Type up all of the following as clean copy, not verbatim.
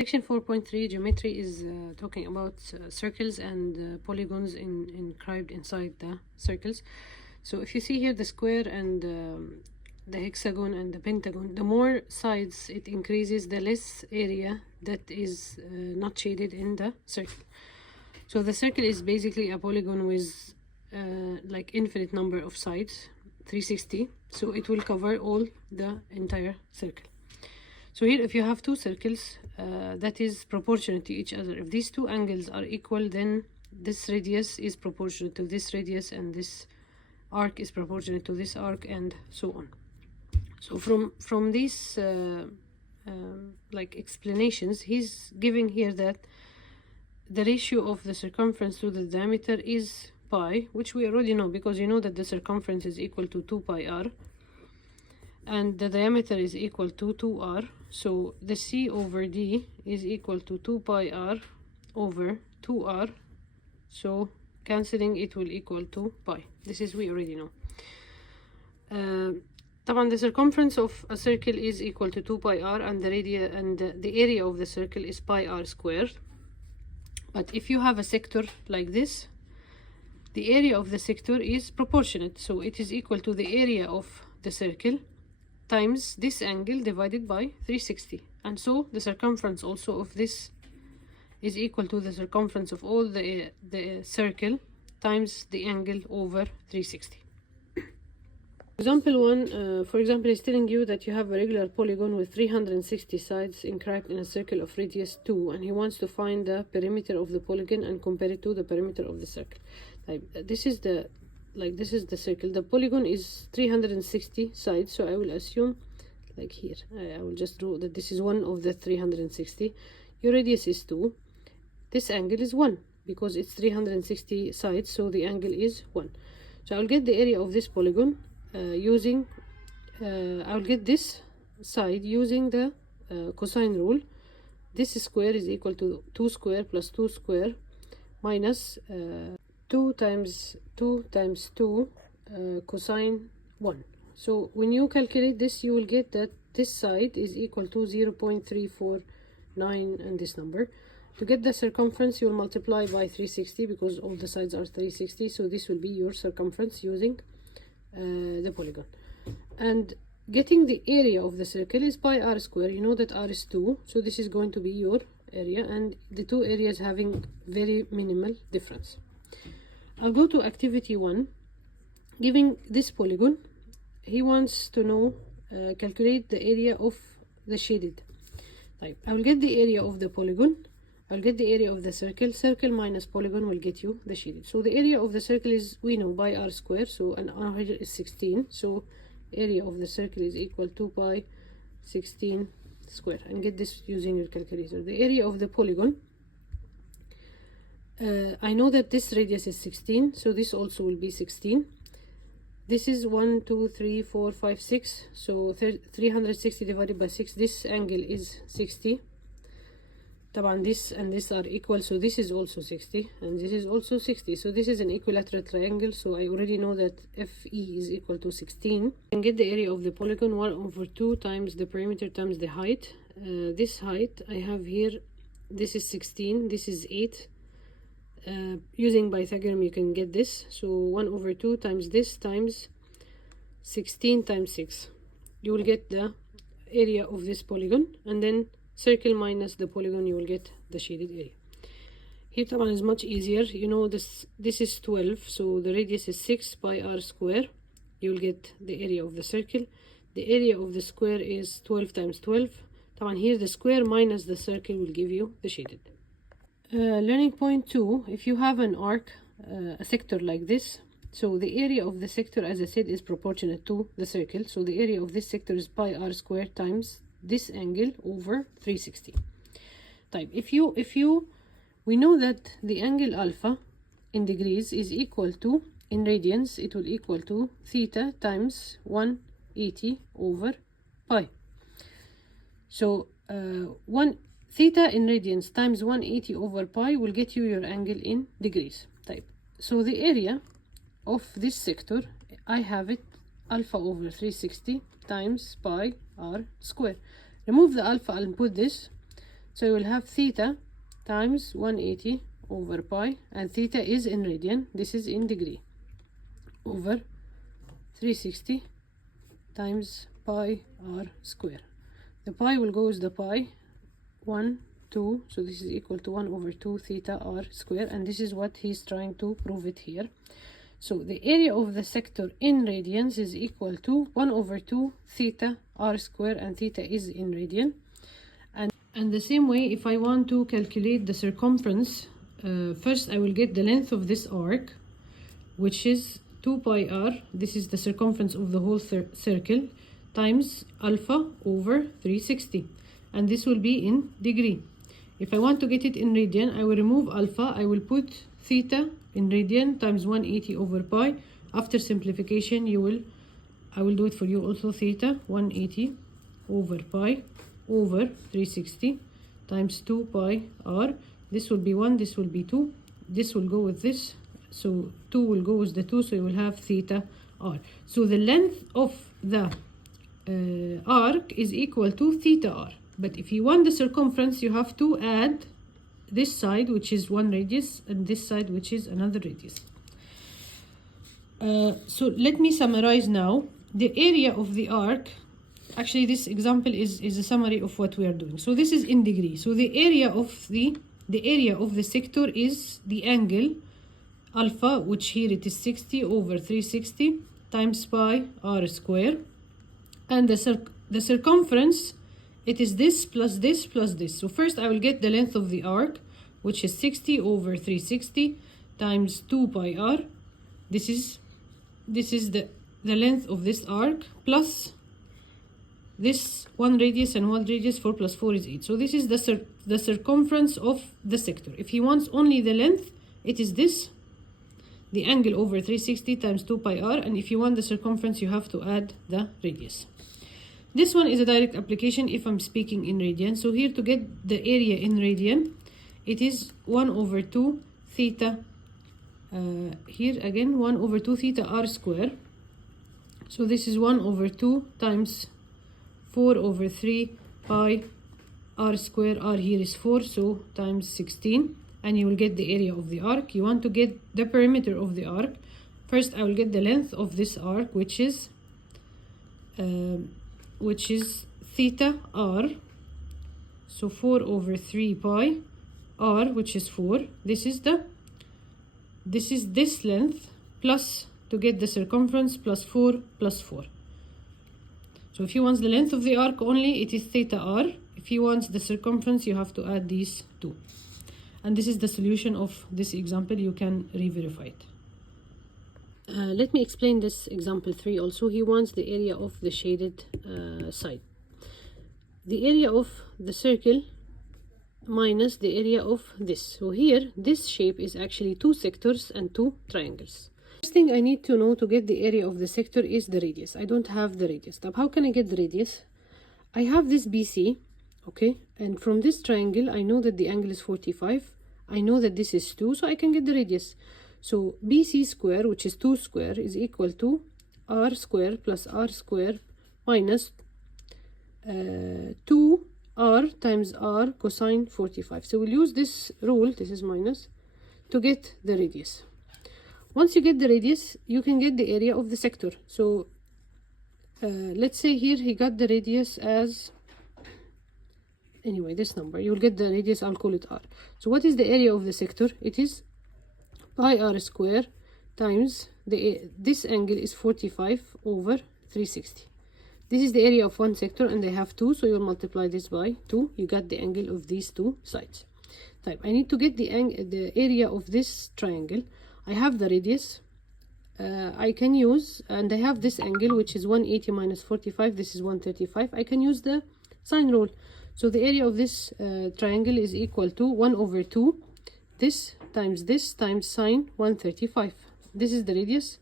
Section 4.3 geometry is talking about circles and polygons inscribed inside the circles. So if you see here the square and the hexagon and the pentagon, the more sides it increases, the less area that is not shaded in the circle. So the circle is basically a polygon with like infinite number of sides, 360, so it will cover all the entire circle. So here if you have two circles that is proportionate to each other, if these two angles are equal, then this radius is proportional to this radius and this arc is proportionate to this arc, and so on. So from these like explanations, he's giving here that the ratio of the circumference to the diameter is pi, which we already know because you know that the circumference is equal to 2 pi r and the diameter is equal to 2r. So the C over D is equal to 2 pi r over 2r. So cancelling, it will equal to pi. This is we already know. The circumference of a circle is equal to 2 pi r and the radius and the area of the circle is pi r squared. But if you have a sector like this, the area of the sector is proportionate, so it is equal to the area of the circle times this angle divided by 360, and so the circumference also of this is equal to the circumference of all the circle times the angle over 360. Example 1, for example, is telling you that you have a regular polygon with 360 sides inscribed in a circle of radius 2, and he wants to find the perimeter of the polygon and compare it to the perimeter of the circle. This is the circle. The polygon is 360 sides, so I will assume like here I will just draw that this is one of the 360. Your radius is 2. This angle is 1 because it's 360 sides, so the angle is 1. So I'll get the area of this polygon using I'll get this side using the cosine rule. This square is equal to 2 square plus 2 square minus 2 times 2 times 2 cosine 1. So when you calculate this, you will get that this side is equal to 0.349 and this number. To get the circumference, you will multiply by 360 because all the sides are 360, so this will be your circumference using the polygon. And getting the area of the circle is pi r square. You know that r is 2, so this is going to be your area, and the two areas having very minimal difference. I'll go to activity 1. Giving this polygon, he wants to know calculate the area of the shaded. I will get the area of the polygon, I'll get the area of the circle. Circle minus polygon will get you the shaded. So the area of the circle is, we know, pi r square, so an r here is 16, so area of the circle is equal to pi 16 square, and get this using your calculator. The area of the polygon, I know that this radius is 16, so this also will be 16. This is 1, 2, 3, 4, 5, 6, so 360 divided by 6, this angle is 60. This and this are equal, so this is also 60 and this is also 60, so this is an equilateral triangle, so I already know that FE is equal to 16. And get the area of the polygon, 1 over 2 times the perimeter times the height. This height I have here, this is 16, this is 8. Using Pythagorean you can get this, so 1 over 2 times this times 16 times 6. You will get the area of this polygon, and then circle minus the polygon, you will get the shaded area. Here طبعا is much easier. You know this is 12, so the radius is 6 pi r square. You will get the area of the circle. The area of the square is 12 times 12. طبعا here the square minus the circle will give you the shaded. Learning point 2, if you have an arc, a sector like this, so the area of the sector, as I said, is proportionate to the circle, so the area of this sector is pi r square times this angle over 360. We know that the angle alpha in degrees is equal to, in radians, it will equal to theta times 180 over pi. So theta in radians times 180 over pi will get you your angle in degrees. So the area of this sector, I have it alpha over 360 times pi r square. Remove the alpha and put this, So you will have theta times 180 over pi, and theta is in radian, this is in degree, over 360 times pi r square. The pi will go with the pi, 1, 2, so this is equal to 1 over 2 theta r square, and this is what he's trying to prove it here. So the area of the sector in radians is equal to 1 over 2 theta r square, and theta is in radian. And the same way, if I want to calculate the circumference, first I will get the length of this arc, which is 2 pi r, this is the circumference of the whole circle, times alpha over 360, and this will be in degree. If I want to get it in radian, I will remove alpha, I will put theta in radian times 180 over pi. After simplification, I will do it for you also, theta 180 over pi over 360 times 2 pi r. This will be 1, this will be 2, this will go with this, so 2 will go with the 2, so you will have theta r. So the length of the arc is equal to theta r. But if you want the circumference, you have to add this side, which is one radius, and this side, which is another radius. So let me summarize now. The area of the arc, actually this example is a summary of what we are doing. So this is in degree. So the area of the sector is the angle alpha, which here it is 60 over 360 times pi r square, and the circumference, it is this plus this plus this. So first I will get the length of the arc, which is 60 over 360 times 2 pi r. This is the length of this arc, plus this 1 radius and 1 radius, 4 plus 4 is 8. So this is the circumference of the sector. If he wants only the length, it is this, the angle over 360 times 2 pi r, and if you want the circumference, you have to add the radius. This one is a direct application if I'm speaking in radian. So here, to get the area in radian, it is 1 over 2 theta, here again 1 over 2 theta r square. So this is 1 over 2 times 4 over 3 pi r square, r here is 4, so times 16, and you will get the area of the arc. You want to get the perimeter of the arc. First I will get the length of this arc, which is theta r, so 4 over 3 pi r, which is 4. This is this length, plus, to get the circumference, plus 4 plus 4. So if you want the length of the arc only, it is theta r. If you want the circumference, you have to add these two. And this is the solution of this example. You can re-verify it. Let me explain this example 3 also. He wants the area of the shaded side. The area of the circle minus the area of this. So here, this shape is actually 2 sectors and 2 triangles. First thing I need to know to get the area of the sector is the radius. I don't have the radius. Now, how can I get the radius? I have this BC, okay, and from this triangle, I know that the angle is 45. I know that this is 2, so I can get the radius. So BC square, which is 2 square, is equal to r square plus r square minus 2r times r cosine 45. So we'll use this rule, this is minus, to get the radius. Once you get the radius, you can get the area of the sector. So let's say here he got the radius as, anyway, this number. You will get the radius, I'll call it r. So what is the area of the sector? It is pi r square times this angle is 45 over 360. This is the area of one sector, and they have 2, so you'll multiply this by 2. You got the angle of these 2 sides. Type. I need to get the area of this triangle. I have the radius. I can use, and I have this angle, which is 180 minus 45. This is 135. I can use the sine rule. So the area of this triangle is equal to 1 over 2 this times sine 135. This is the radius,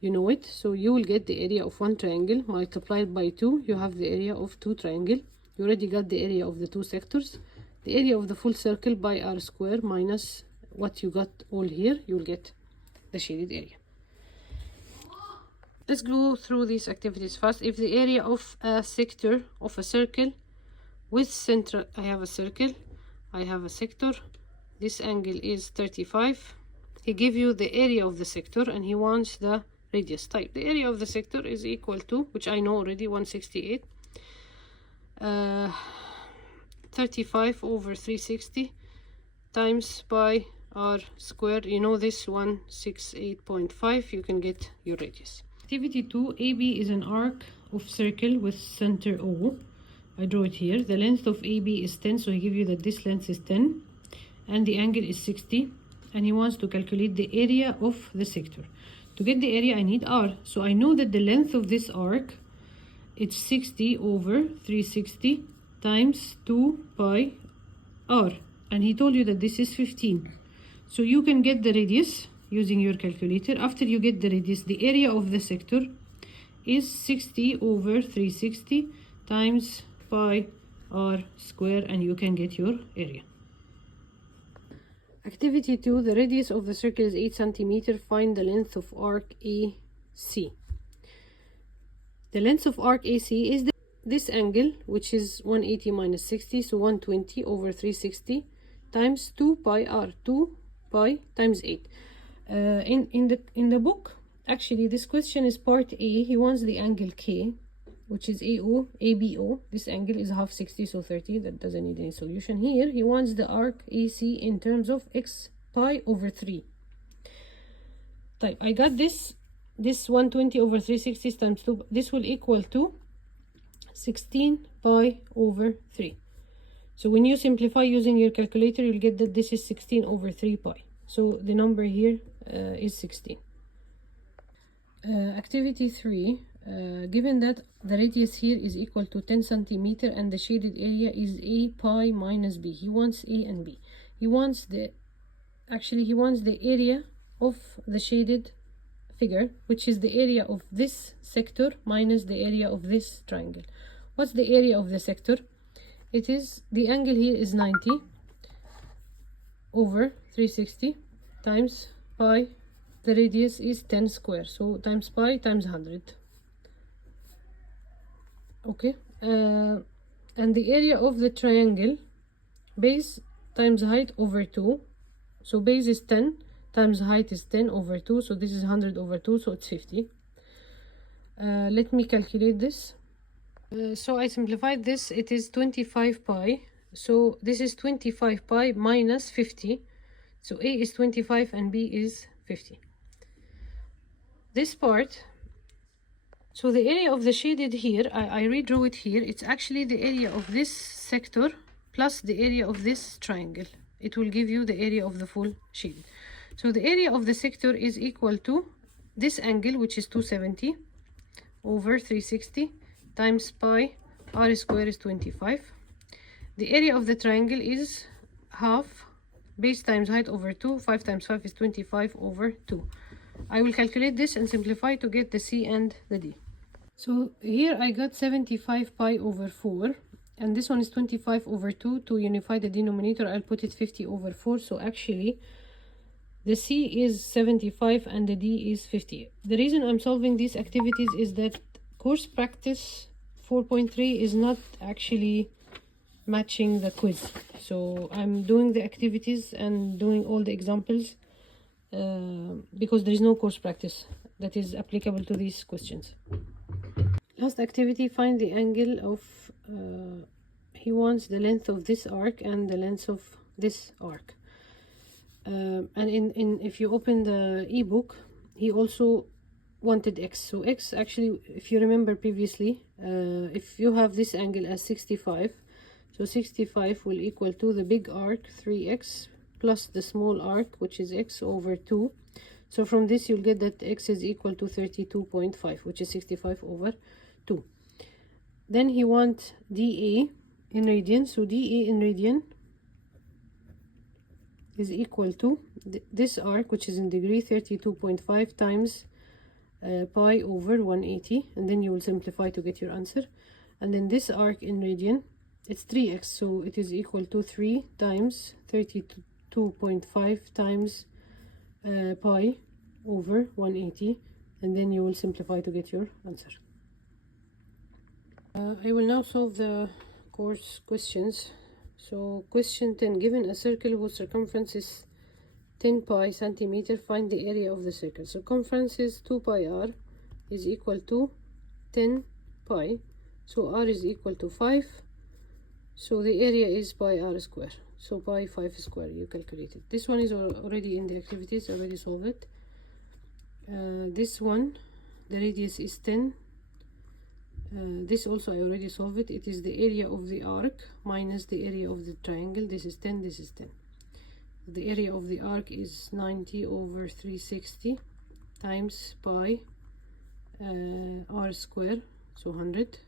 you know it. So you will get the area of one triangle multiplied by 2. You have the area of 2 triangle. You already got the area of the 2 sectors. The area of the full circle by r square minus what you got all here, you will get the shaded area. Let's go through these activities fast. If the area of a sector of a circle with center, I have a circle I have a sector. This angle is 35. He give you the area of the sector and he wants the radius. Type the area of the sector is equal to, which I know already, 168. 35 over 360 times pi r squared. You know this, 168.5. You can get your radius. Activity 2, AB is an arc of circle with center O. I draw it here. The length of AB is 10, so he give you that this length is 10 and the angle is 60, and he wants to calculate the area of the sector. To get the area I need r, so I know that the length of this arc, it's 60 over 360 times 2 pi r, and he told you that this is 15. So you can get the radius using your calculator. After you get the radius, the area of the sector is 60 over 360 times pi r square, and you can get your area. Activity 2, the radius of the circle is 8 centimeters. Find the length of arc AC. The length of arc AC is this angle, which is 180 minus 60, so 120 over 360 times 2 pi r, 2 pi times 8. In the book, actually this question is part A. He wants the angle K, which is ABO. This angle is half 60, so 30. That doesn't need any solution. Here he wants the arc AC in terms of x pi over 3. Type. I got this 120 over 360 times 2. This will equal to 16 pi over 3. So when you simplify using your calculator, you'll get that this is 16 over 3 pi. So the number here is 16. Activity 3, given that the radius here is equal to 10 centimeter and the shaded area is A pi minus B. He wants A and B. He wants the area of the shaded figure, which is the area of this sector minus the area of this triangle. What's the area of the sector? It is, the angle here is 90 over 360 times pi. The radius is 10 square, so times pi times 100. Okay, and the area of the triangle, base times height over 2. So base is 10 times height is 10 over 2, so this is 100 over 2, so it's 50. Let me calculate this. So I simplified this. It is 25 pi, so this is 25 pi minus 50. So A is 25 and B is 50. This part, so the area of the shaded here, I redraw it here. It's actually the area of this sector plus the area of this triangle. It will give you the area of the full shade. So the area of the sector is equal to this angle, which is 270 over 360 times pi r square is 25. The area of the triangle is half base times height over 2. 5 times 5 is 25 over 2. I will calculate this and simplify to get the C and the D. So here I got 75 pi over 4, and this one is 25 over 2. To unify the denominator, I'll put it 50 over 4. So actually the C is 75 and the D is 50. The reason I'm solving these activities is that course practice 4.3 is not actually matching the quiz. So I'm doing the activities and doing all the examples because there is no course practice that is applicable to these questions. Last activity, find the angle of, he wants the length of this arc and the length of this arc. And if you open the ebook, he also wanted x. So x, actually, if you remember previously, if you have this angle as 65, so 65 will equal to the big arc 3x plus the small arc, which is x over 2. So from this you'll get that x is equal to 32.5, which is 65 over 2. Then he wants dA in radian. So dA in radian is equal to this arc, which is in degree, 32.5 times pi over 180, and then you will simplify to get your answer. And then this arc in radian, it's 3x, so it is equal to 3 times 32.5 times pi over 180, and then you will simplify to get your answer. I will now solve the course questions. So question 10, given a circle whose circumference is 10 pi centimeter, find the area of the circle. Circumference is 2 pi r is equal to 10 pi, so r is equal to 5, so the area is pi r square, so pi 5 square. You calculate it. This one is already in the activities, already solved it. This one, the radius is 10. This also I already solved it. It is the area of the arc minus the area of the triangle. This is 10, this is 10. The area of the arc is 90 over 360 times pi r square, so 100,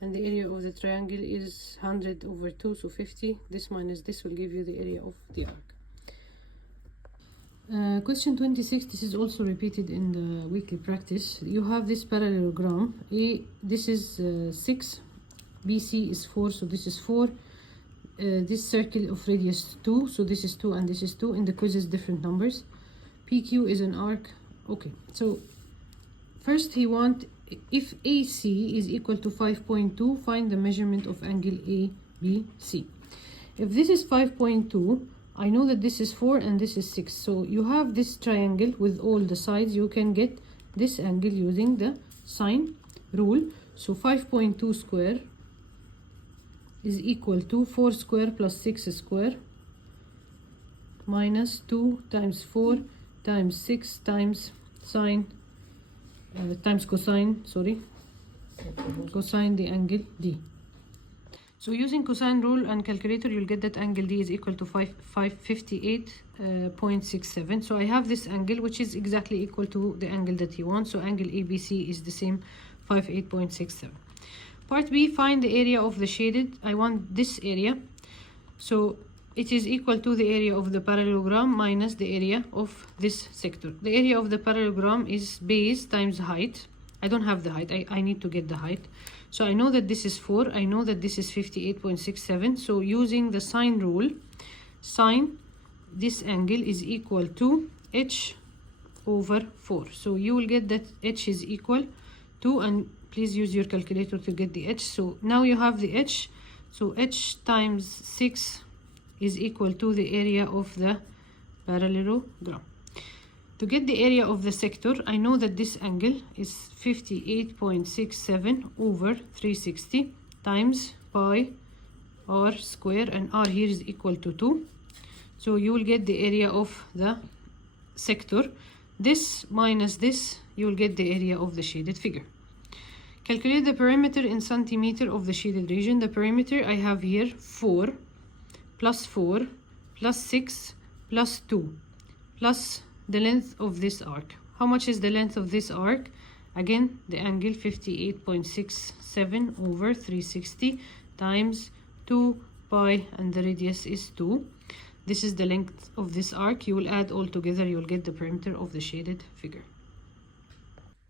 and the area of the triangle is 100 over 2, so 50. This minus this will give you the area of the arc. Question 26, this is also repeated in the weekly practice. You have this parallelogram. This is 6, BC is 4, so this is 4. This circle of radius 2, so this is 2 and this is 2. In the quizzes, different numbers. PQ is an arc. Okay, so first he wants, if AC is equal to 5.2, find the measurement of angle ABC. If this is 5.2, I know that this is 4 and this is 6. So you have this triangle with all the sides. You can get this angle using the sine rule. So 5.2 square is equal to 4 square plus 6 square minus 2 times 4 times 6 times sine times cosine, cosine the angle D. So using cosine rule and calculator, you'll get that angle D is equal to 558.67. So I have this angle which is exactly equal to the angle that he wants. So angle ABC is the same, 58.67. Part B, find the area of the shaded. I want this area. So it is equal to the area of the parallelogram minus the area of this sector. The area of the parallelogram is base times height. I don't have the height. I need to get the height. So I know that this is 4. I know that this is 58.67. So using the sine rule, sine this angle is equal to h over 4. So you will get that h is equal to, and please use your calculator to get the h. So now you have the h. So h times 6 is equal to the area of the parallelogram. To get the area of the sector, I know that this angle is 58.67 over 360 times pi r square, and r here is equal to 2. So you will get the area of the sector. This minus this, you will get the area of the shaded figure. Calculate the perimeter in centimeter of the shaded region. The perimeter I have here 4 plus 4 plus 6 plus 2 plus the length of this arc. How much is the length of this arc? Again, the angle 58.67 over 360 times 2 pi, and the radius is 2. This is the length of this arc. You will add all together, you will get the perimeter of the shaded figure.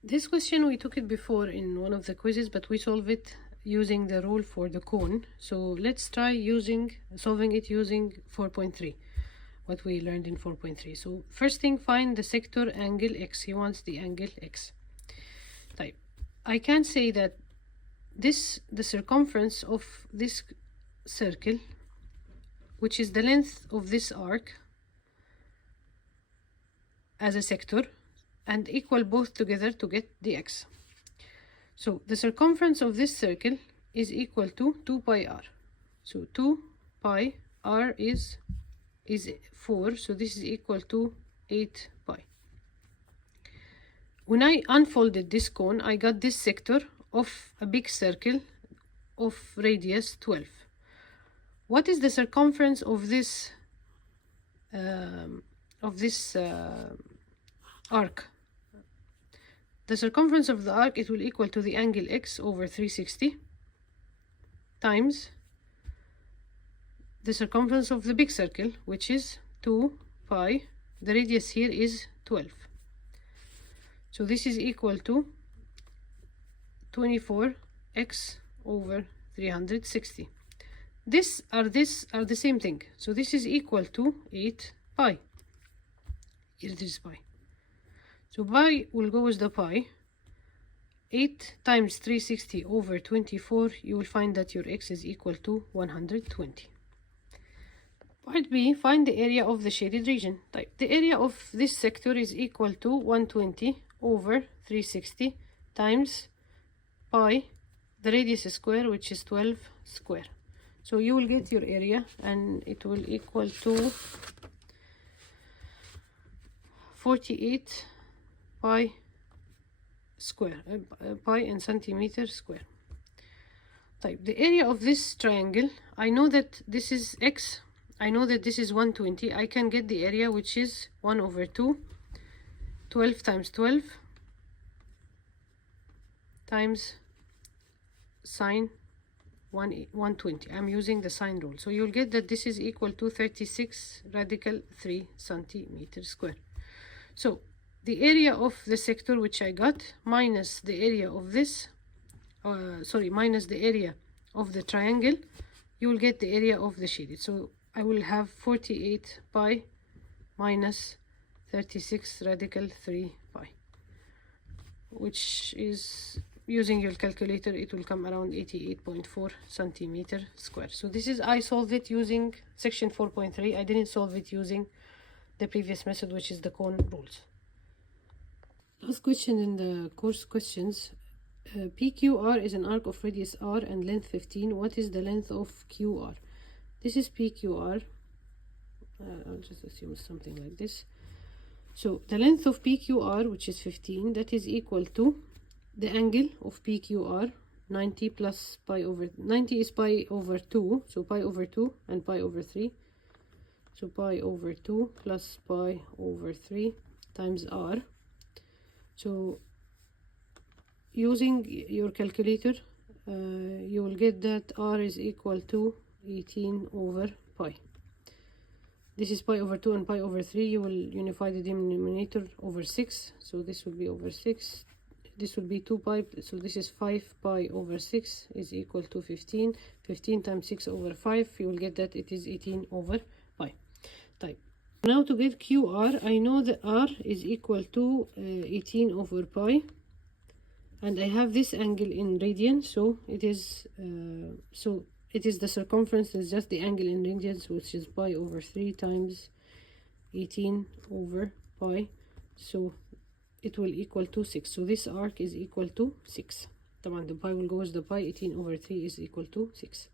This question we took it before in one of the quizzes, but we solve it using the rule for the cone. So let's try solving it using 4.3. What we learned in 4.3. So first thing, find the sector angle x. He wants the angle x. Type. I can say that the circumference of this circle, which is the length of this arc as a sector, and equal both together to get the x. So the circumference of this circle is equal to 2 pi r. So 2 pi r is 4, so this is equal to 8 pi. When I unfolded this cone, I got this sector of a big circle of radius 12. What is the circumference of this arc? The circumference of the arc, it will equal to the angle x over 360 times the circumference of the big circle, which is 2 pi. The radius here is 12. So this is equal to 24x over 360. This are the same thing. So this is equal to 8 pi. Here it is pi. So pi will go with the pi. 8 times 360 over 24, you will find that your x is equal to 120. Part B, find the area of the shaded region. Type the area of this sector is equal to 120 over 360 times pi, the radius square, which is 12 square. So you will get your area, and it will equal to 48 pi square, pi in centimeter square. Type the area of this triangle. I know that this is x. I know that this is 120. I can get the area, which is 1 over 2, 12 times 12 times sine 120. I'm using the sine rule. So you'll get that this is equal to 36 radical 3 centimeters square. So the area of the sector which I got minus the area of this, minus the area of the triangle, you will get the area of the shaded. So I will have 48 pi minus 36 radical 3 pi, which is, using your calculator, it will come around 88.4 centimeter square. So this is, I solved it using section 4.3. I didn't solve it using the previous method, which is the cone rules. Last question in the course questions. PQR is an arc of radius r and length 15. What is the length of QR? This is PQR. I'll just assume something like this. So the length of PQR, which is 15, that is equal to the angle of PQR, 90 plus pi over 90 is pi over 2, so pi over 2 and pi over 3. So pi over 2 plus pi over 3 times r. So using your calculator, you will get that r is equal to 18 over pi. This is pi over 2 and pi over 3. You will unify the denominator over 6. So this will be over 6. This will be 2 pi. So this is 5 pi over 6 is equal to 15. 15 times 6 over 5. You will get that it is 18 over pi. Type. Now to get QR, I know that r is equal to 18 over pi. And I have this angle in radians, so it is the circumference is just the angle in radians, which is pi over 3 times 18 over pi. So it will equal to 6. So this arc is equal to 6. The pi will go with the pi. 18 over 3 is equal to 6.